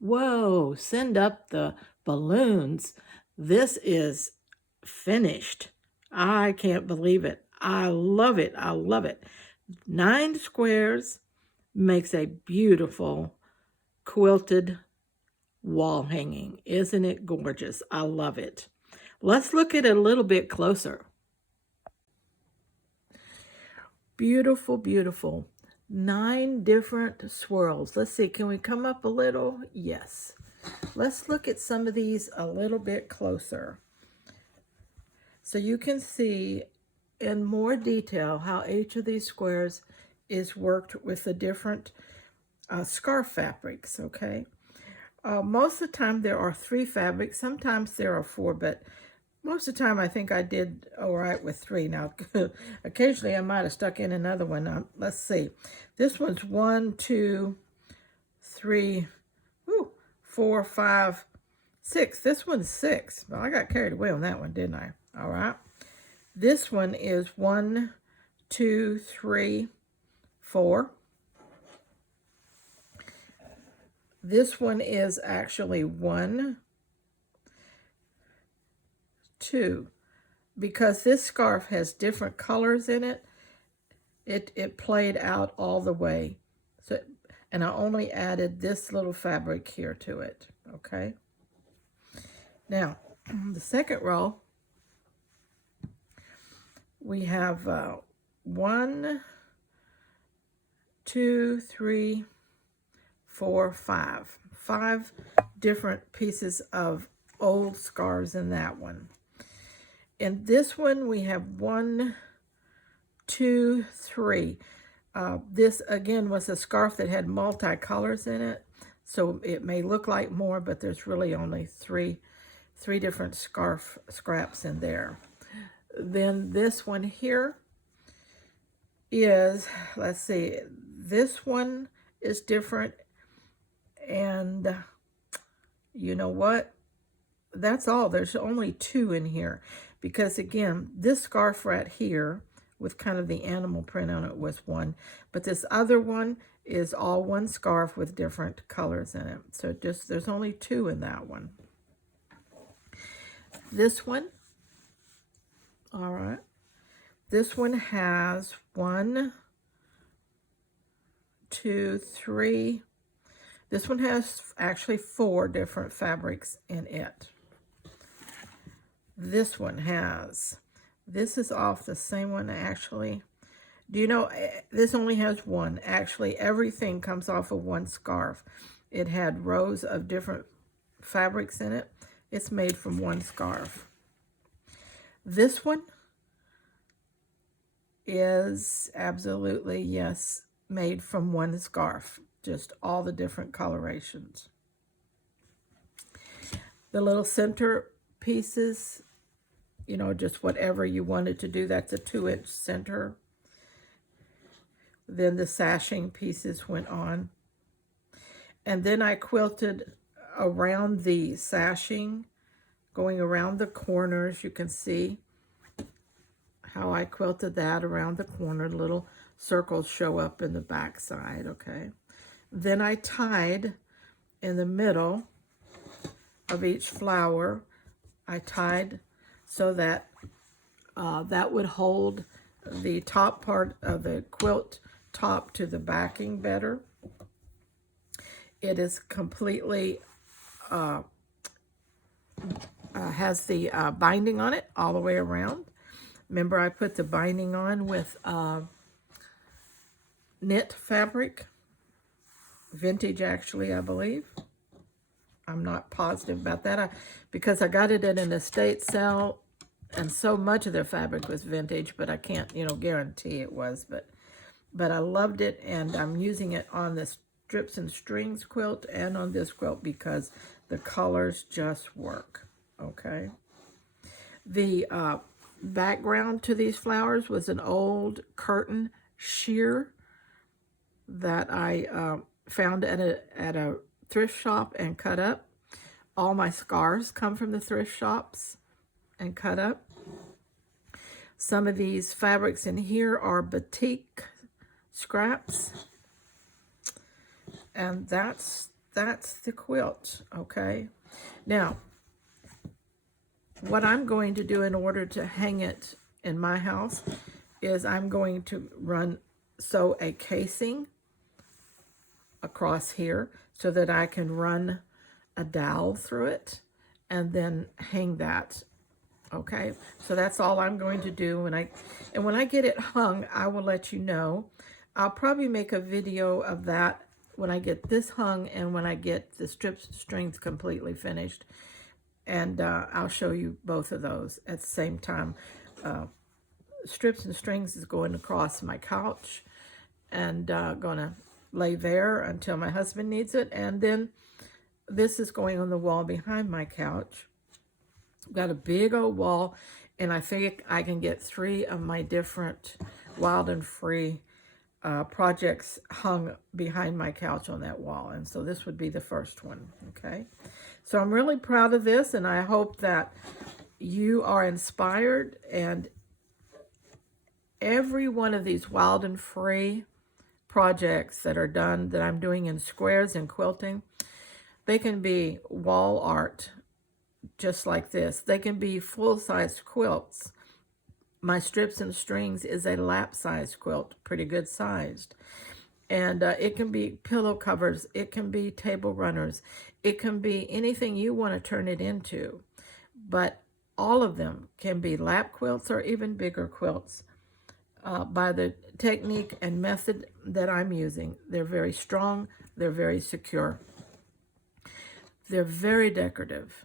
Whoa, send up the balloons. This is finished. I can't believe it. I love it. I love it. 9 squares makes a beautiful quilted wall hanging. Isn't it gorgeous? I love it. Let's look at it a little bit closer. Beautiful, beautiful. 9 different swirls. Let's see, can we come up a little? Yes. Let's look at some of these a little bit closer. So you can see in more detail how each of these squares is worked with the different scarf fabrics, okay? Most of the time there are 3 fabrics. Sometimes there are 4, but most of the time I think I did all right with 3. Now, occasionally I might have stuck in another one. Let's see. This one's 1, 2, 3, 4, 5, 6. This one's 6. Well, I got carried away on that one, didn't I? All right. This one is 1, 2, 3, 4. This one is actually 1, 2. Because this scarf has different colors in it, it played out all the way. So, and I only added this little fabric here to it, okay? Now, the second row, we have 1, 2, 3, 4, 5. 5 different pieces of old scarves in that one. In this one, we have 1, 2, 3. This, again, was a scarf that had multicolors in it. So it may look like more, but there's really only three different scarf scraps in there. Then this one here is, let's see, this one is different. And you know what? That's all. There's only 2 in here. Because again, this scarf right here with kind of the animal print on it was 1. But this other one is all 1 scarf with different colors in it. So there's only 2 in that one. This one, all right. This one has 1, 2, 3. This one has actually 4 different fabrics in it. This one has, this is off the same one actually. Do you know, this only has 1. Actually, everything comes off of 1 scarf. It had rows of different fabrics in it. It's made from 1 scarf. This one is absolutely, yes, made from 1 scarf. Just all the different colorations. The little center pieces, you know, just whatever you wanted to do. That's a 2-inch center. Then the sashing pieces went on. And then I quilted around the sashing, going around the corners. You can see how I quilted that around the corner. Little circles show up in the back side, okay? Then I tied in the middle of each flower. I tied so that that would hold the top part of the quilt top to the backing better. It is completely, has the binding on it all the way around. Remember, I put the binding on with knit fabric. Vintage, actually, I believe. I'm not positive about that because I got it at an estate sale, and so much of their fabric was vintage, but I can't, you know, guarantee it was. But I loved it, and I'm using it on the strips and strings quilt and on this quilt because the colors just work, okay? The background to these flowers was an old curtain sheer that I found at a thrift shop and cut up. All my scarves come from the thrift shops and cut up. Some of these fabrics in here are batik scraps. And that's that's the quilt, okay? Now, what I'm going to do in order to hang it in my house is I'm going to sew a casing across here so that I can run a dowel through it and then hang that. Okay, so that's all I'm going to do. When I get it hung, I will let you know. I'll probably make a video of that when I get this hung and when I get the strings completely finished. And I'll show you both of those at the same time. Strips and strings is going across my couch and gonna lay there until my husband needs it. And then this is going on the wall behind my couch. I've got a big old wall, and I think I can get 3 of my different Wild and Free projects hung behind my couch on that wall. And so this would be the first one, okay? So I'm really proud of this, and I hope that you are inspired. And every one of these Wild and Free projects that are done, that I'm doing in squares and quilting, they can be wall art, just like this. They can be full-size quilts. My Strips and Strings is a lap-size quilt, pretty good sized. And it can be pillow covers. It can be table runners. It can be anything you want to turn it into. But all of them can be lap quilts or even bigger quilts by the technique and method that I'm using. They're very strong. They're very secure. They're very decorative.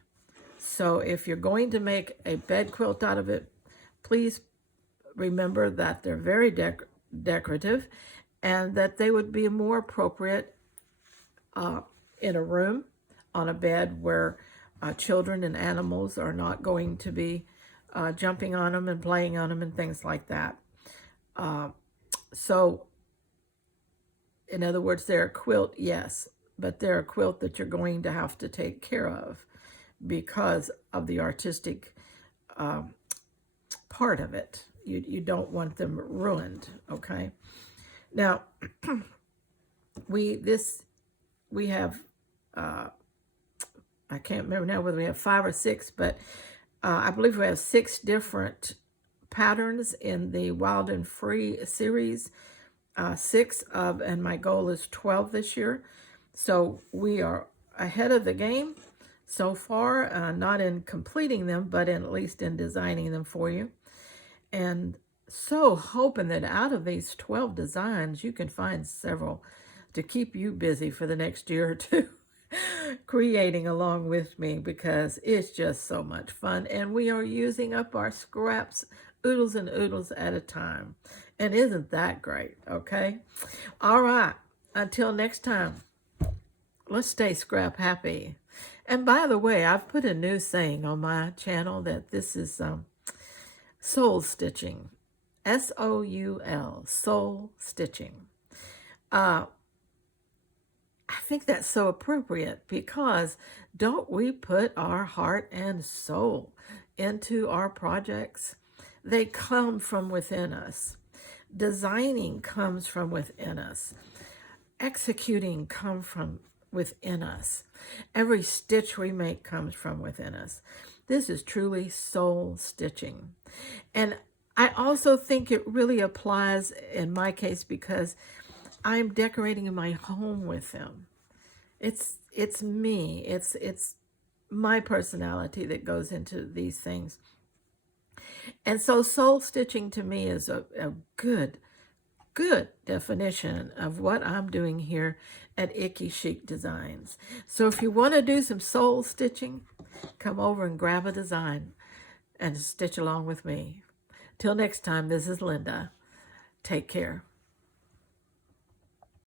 So if you're going to make a bed quilt out of it, please remember that they're very decorative and that they would be more appropriate in a room, on a bed where children and animals are not going to be jumping on them and playing on them and things like that. So, in other words, they're a quilt, yes, but they're a quilt that you're going to have to take care of because of the artistic part of it. You don't want them ruined, okay? Now, we have, I can't remember now whether we have 5 or 6, but I believe we have 6 different patterns in the Wild and Free series. 6 of, and my goal is 12 this year. So we are ahead of the game so far, not in completing them, but at least in designing them for you. And so hoping that out of these 12 designs, you can find several to keep you busy for the next year or two, creating along with me, because it's just so much fun. And we are using up our scraps, oodles and oodles at a time. And isn't that great, okay? All right, until next time, let's stay scrap happy. And by the way, I've put a new saying on my channel that this is soul stitching. S-O-U-L, soul stitching. I think that's so appropriate because don't we put our heart and soul into our projects? They come from within us. Designing comes from within us. Executing comes from within us. Every stitch we make comes from within us. This is truly soul stitching. And I also think it really applies in my case because I'm decorating my home with them. It's me. It's my personality that goes into these things. And so soul stitching to me is a good definition of what I'm doing here at Icky Chic Designs. So if you want to do some soul stitching, come over and grab a design and stitch along with me. Till next time, this is Linda. Take care.